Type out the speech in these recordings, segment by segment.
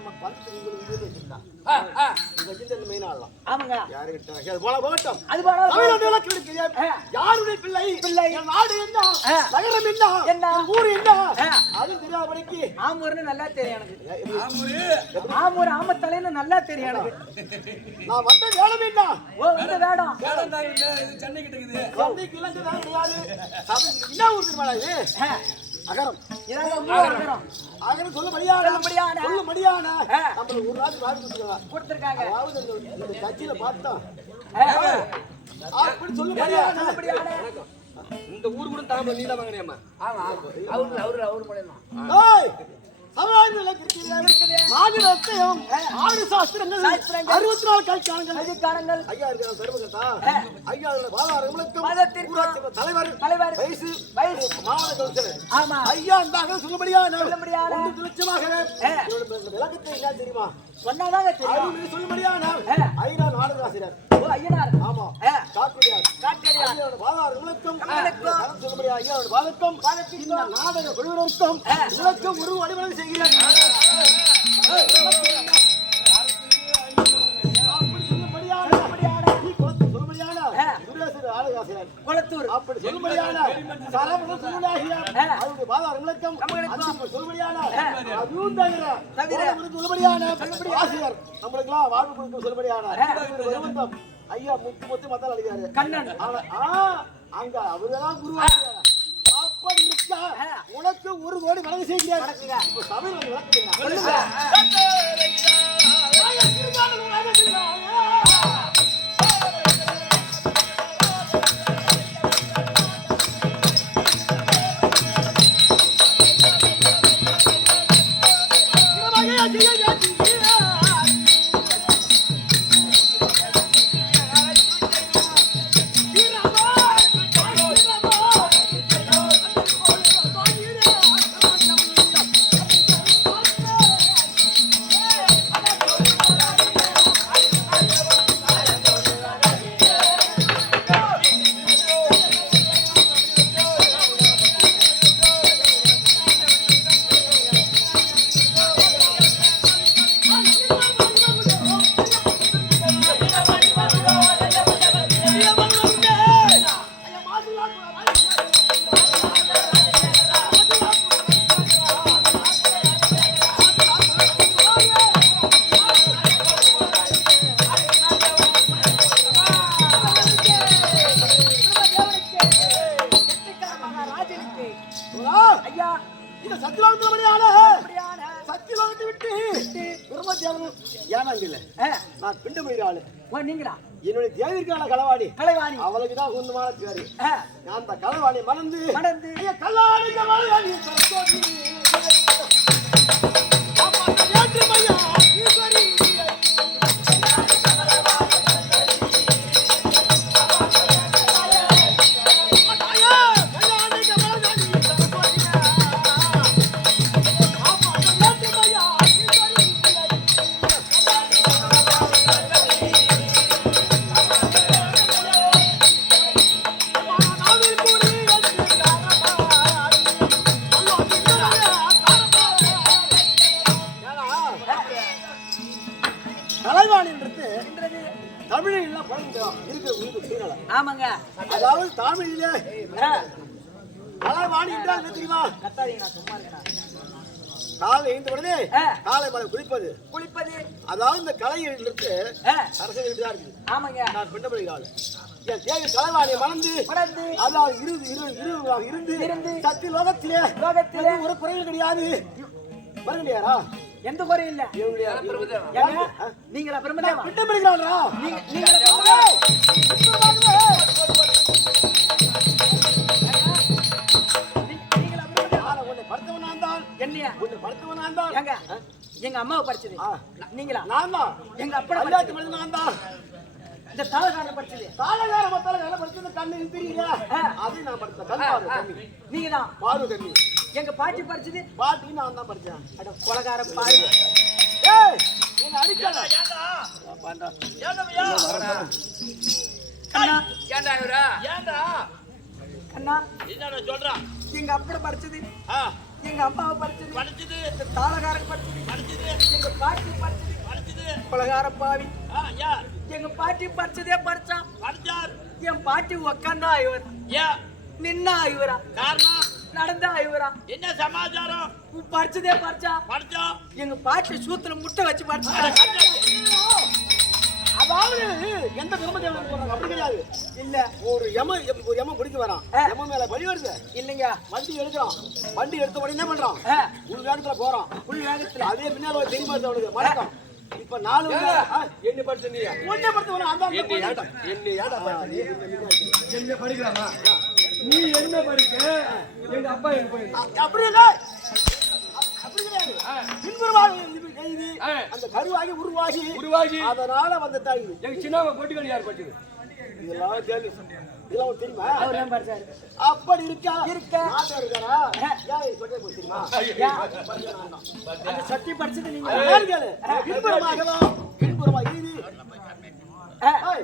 நம்ம பந்து உங்களுக்கு வச்சிருக்கான் இந்த மெயின் ஆடலாம். ஆமாங்க. யாருக்கிட்ட அது போல போகட்டும். அது போல தமிழ்நாட்டுல கிடைக்குது. யாருடைய பிள்ளை பிள்ளை நாடு என்ன நகரம் என்ன ஊர் என்ன அது தெரியாதபடிக்கு ஆமூர்னு நல்லா தெரியும் எனக்கு. ஆமூர் ஆமத்தலைன்னு நல்லா தெரியும் எனக்கு. நான் வந்த வேடம் என்ன? ஓ வந்த வேடம் சென்னை கிட்ட இருக்குது. சென்னைக்கு எல்லாம் கிடையாது. என்ன ஊர் தெரியுமா இது? அகரம். அகரம். அகரம் சொல்ல முடியாது. சொல்ல முடியாது. நம்ம ஒரு நாள் வாங்கி கொடுத்திருக்காங்க. அதாவது இந்த கட்சியில பார்த்தா அப்படி சொல்ல முடியாது. இந்த ஊர் கூட தாம நீல வாங்கறியாமா? ஆமா. அவரு மூலமா. ஏய் சமாஜத்துல இருக்குது. மாநிலத்தையும் ஆறு சாஸ்திரங்கள் 64 கல்காணங்கள் ஐயா இருக்காங்க தர்மகர்த்தா. ஐயா அதோட வாதாரங்களுக்கு தலைவர் வயசு மாவட்ட கவுன்சிலர். ஆமா. ஐயா இருந்தாங்க சொல்ல முடியாது. 1 லட்சமாக விளக்கத்தை என்ன தெரியுமா? சொன்னாதாங்க தெரியும். அது சொல்ல முடியாது. ஐயா நாடக ஆசிரியர். ஓ ஐயனார். ஆமா. காட்டுடியார். ஐயாவோட வாதாரங்களுக்கும் சொல்ல முடியாது. ஐயாவோட வாதக்கும் இந்த நாடக குழுவினருக்கும் விளக்கம் ஒரு வடிவம் செய்கிறார். அப்படி சொல்லும்படியான அவருடைய வாதாரங்களுக்கும் சொல்லும்படியான ஆசிரியர் நம்மளுக்கெல்லாம் வாழ்வு கொடுக்க சொல்லும்படியான ஐயா முத்து மத்தால் அடிக்காரு கண்ணன். அங்க அவருதான் குருவாங்க. அப்படி இருக்க உனக்கு 1 கோடி வழங்க செய்கிறார். சபையில் விளக்குங்க. என்னுடைய தேவிற்கான களவாணி அவளுக்குதான் சொந்தமான பேரு. அந்த களவாணி மறந்து கல்லாணி ஆமாங்க. அதாவது தமிழிலே கலைவாணி என்றால் என்ன தெரியுமா? கத்தாதீங்க, நான் சும்மா இருக்கேன். காலை எழுந்த உடனே காலை குளிப்பது. அதாவது இந்த கலையில் இருக்கு அரசியல் இருக்குது. ஆமாங்க. நான் பிண்டப்படுகிறாள் என் தேவி கலைவாணியை மறந்து அதாவது இருந்து சக்தி லோகத்திலே ஒரு குறையும் கிடையாது. வரலையாரா? எந்த குறையும் இல்ல. நீங்களா பிரம்மதேவா? பிண்டப்படுகிறாளா? எங்க அம்மாவை படிச்சது நீங்களா? நான் தான். எங்க அப்பா படிச்சது நான் தான். இந்த தாளகாரன் படிச்சது படிச்சது கண்ணு தெரியல. அது நான் படிச்சேன். நீங்க தான் பாரு கண்ணி. எங்க பாட்டி படிச்சது பாட்டி நான் தான் படிச்சேன். அட கொலகாரன் பாரு. ஏய் என்ன அடிக்கல. ஏண்டா பாண்டா ஏண்டா பையா கண்ணா ஏண்டா இவரா கண்ணா என்னடா சொல்றா? எங்க அப்பா படிச்சது எங்க அம்மாவை படிச்சது படிச்சது இந்த தாளகாரன் படிச்சது படிச்சது எங்க பாட்டி படிச்சது படிச்சது பலகார பாவி யா எங்க பாட்டி படிச்சதே படிச்சான் படிச்சார் என் பாட்டி உக்காந்தா ஐவரா யா நின்னா ஐவரா காரணம் நடந்தா ஐவரா என்ன சமாச்சாரம் படிச்சதே படிச்சா படிச்சோம் எங்க பாட்டி சூத்துல முட்டை வச்சு படிச்சா அதாவது எந்த பிரம்மதேவன் போறாங்க அப்படி கிடையாது. இல்ல ஒரு யம பிடிக்க வரான். யம மேல பலி வருது. இல்லைங்க வண்டி எடுக்கிறான். வண்டி எடுத்த உடனே என்ன பண்றான்? உள் வேகத்துல போறான். புல் வேகத்துல அதே பின்னால ஒரு தெரியுமா அவனுக்கு மடக்கம். இப்ப 4 என்ன படிச்ச நீ ஒண்ணே படுத்து வரான். அந்த என்ன ஏடா என்ன படிக்கலாமா நீ என்ன படிக்க எங்க அப்பா எங்க போய் அப்படி இல்ல. அப்படி கிடையாது. பின்புறமாக எழுதி அந்த கருவாகி உருவாகி அதனால வந்த தாய் எங்க சின்னவங்க போட்டுக்கணும் யார் படிச்சது இதெல்லாம் கேள்வி இதெல்லாம் உனக்கு தெரியுமா? அவர் தான் படிச்சாரு அப்படி இருக்க நாட்டா இருக்காரா? ஏன் சொல்ல போய் தெரியுமா? அந்த சட்டி படிச்சது நீங்க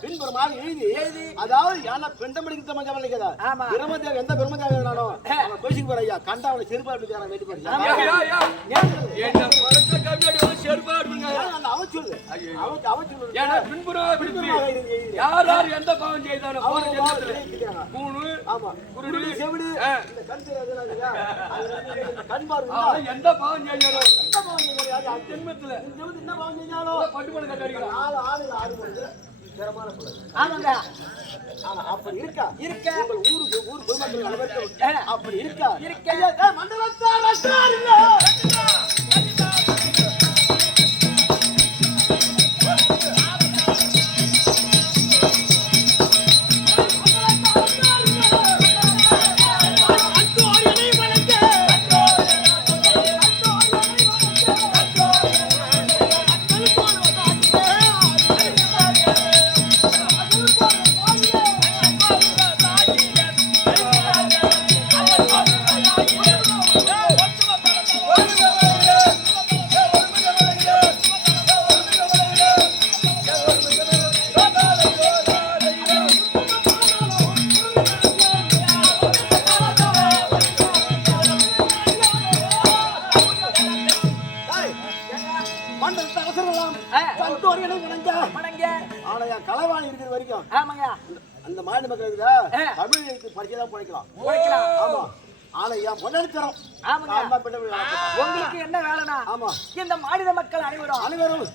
பின்புறமாக எழுதி அதாவது யானை பெண்டமடிக்கு நம்ம கவனிக்கதா பிரம்மதேவ எந்த பிரம்மதேவனானோ அவன் பேசிக்கு போற ஐயா கண்டா அவனை செருப்பா எடுத்துக்காரன் வெயிட் பண்ணி என்ன பழத்த கம்மியாடி வந்து செருப்பாடுங்க அந்த அவன் சொல்லுது அவன் சொல்லுது ஏன்னா பின்புறமாக யார் யார் எந்த பாவம் செய்தானோ கூணு ஆமா குருடி செவிடு இந்த கண் தெரியாதுன்னா கண் பார்வை எந்த பாவம் செய்யாரோ எந்த பாவம் செய்யாரோ ஜென்மத்துல என்ன பாவம் செஞ்சாலோ பட்டுமணி கட்டடிக்கலாம் 6 மணி சிரமமான பிள்ளை ஆமாங்க ஆனா அப்படி இருக்கா உங்கள் ஊர் பொதுமக்கள் அளவுக்கு அப்படி இருக்கா மண்டலத்தார் அற்றார் இல்ல கலவாணி இருக்கிற வரைக்கும் அந்த மாநில மக்கள் இருக்குதா தமிழ் எழுத்து படிச்சதான் படிக்கலாம் ஆமா ஆனா என் பொண்ணு தரோம் உங்களுக்கு என்ன வேலைனா ஆமா இந்த மாநில மக்கள் அனைவரும்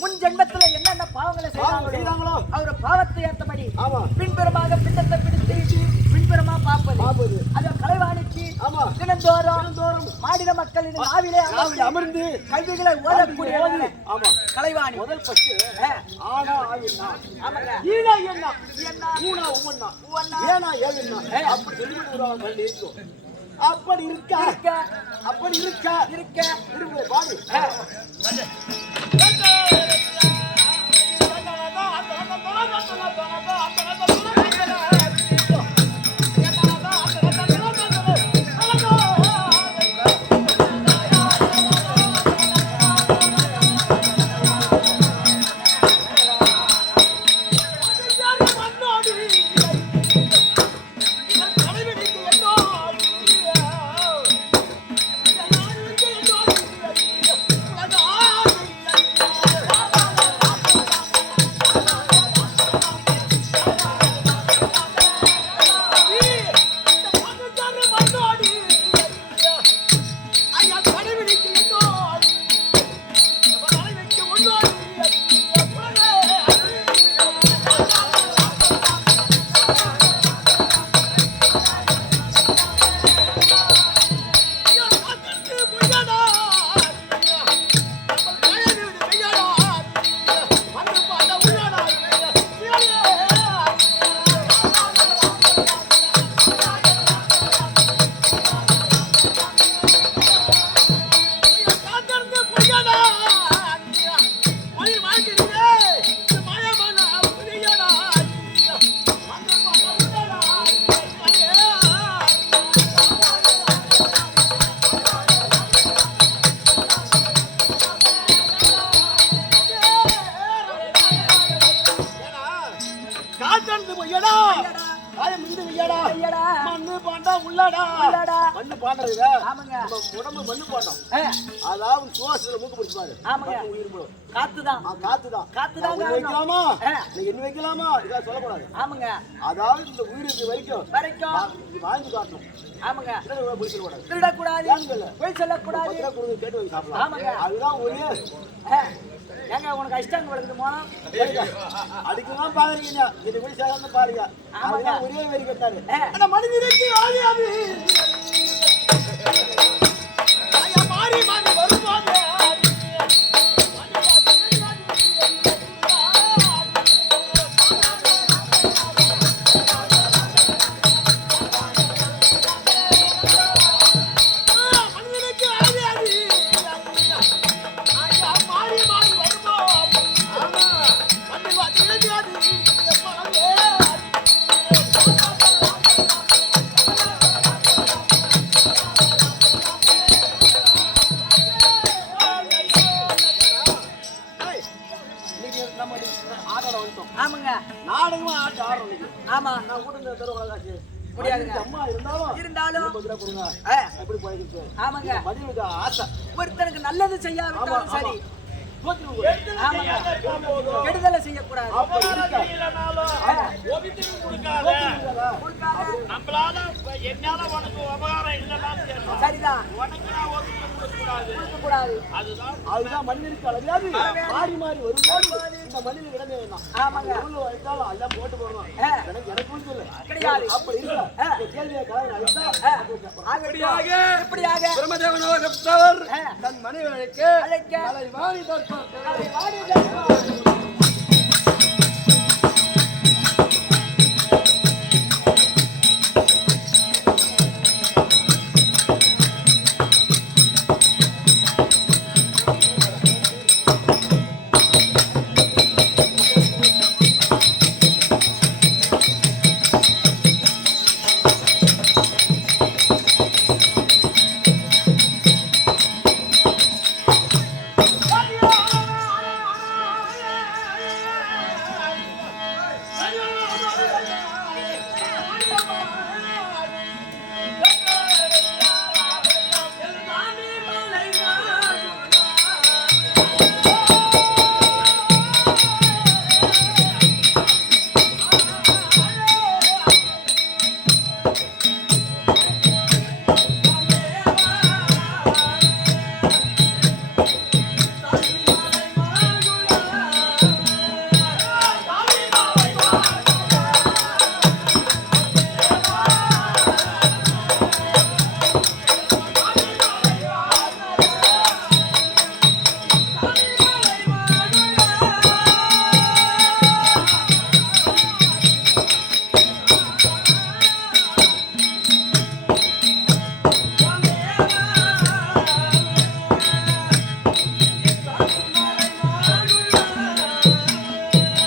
முன் ஜென்மத்துல என்னென்ன பாவங்களை செய்தாங்களோ அவர பாவத்தை ஏற்றபடி பின்புறமாக பிண்டத்தை பிடித்து பின்புறமா பார்ப்பது அத கலைவாணிக்கு தினந்தோறும் மாநில மக்களின் நாவிலே அமர்ந்து கல்விகளை ஓதக்கூடிய ஆமா கலைவாணி முதல் ஃபர்ஸ்ட் ஆனா ஆவினா ஆமாங்க ஈனா என்ன ஊனா உம்மன்னா ஏனா ஏவினா அப்படி சொல்லி விடுறாங்க இருக்கும் அப்படி இருக்கா இருங்க பாரு காயம் மீது வையடா ஐயடா மண்ணு பாண்டா உள்ளடா உள்ளடா மண்ணு பாண்டறத ஆமாங்க நம்ம உடம்பு மண்ணு பாண்டோம் அதாவது சுவாசத்துல மூக்கு பிடிச்சு பாரு ஆமாங்க உயிர் போடும் காத்துதான் காத்துதான் வைக்கலாமா நீ என்ன வைக்கலாமா இத சொல்ல கூடாது ஆமாங்க அதாவது இந்த உயிருக்கு வரைக்கும் வாழ்ந்து காட்டணும் ஆமாங்க போய் சொல்லக்கூடாது திருடக்கூடாது போய் சொல்லக்கூடாது கேட்டு போய் சாப்பிடலாம் ஆமாங்க அதுதான் ஒரே ஏங்க உனக்கு அஷ்டாங்க வளர்க்குது மோனம் அதுக்குதான் பாக்குறீங்க இது போய் சேராம பாருங்க அதுதான் ஒரே வரி கேட்டாரு ஆனா மனிதனுக்கு ஆதியாது மாறி மாறி வருவாங்க ஆமாங்க நாடகமா ஆட்டு ஆடுறோம் ஆமா நான் கூட தருவாங்க காசு முடியாதுங்க அம்மா இருந்தாலும் கொடுங்க எப்படி போயிருக்கு ஆமாங்க மதிலுக்கு ஆசை ஒருத்தருக்கு நல்லது செய்யாவிட்டாலும் சரி கெடுதலை செய்யக்கூடாது சரிதான் அதுதான் மனிதனுக்கு அழகாது மாறி மாறி வரும்போது இந்த மனிதன் இடமே வேண்டாம் ஆமாங்க வைத்தாலும் எல்லாம் போட்டு போடணும் எனக்கு புரிஞ்சு கிடையாது அப்படி இல்ல கேள்வியை இப்படியாக பிரம்மதேவனவர் தன் மனைவிக்கு அழைக்க வாணி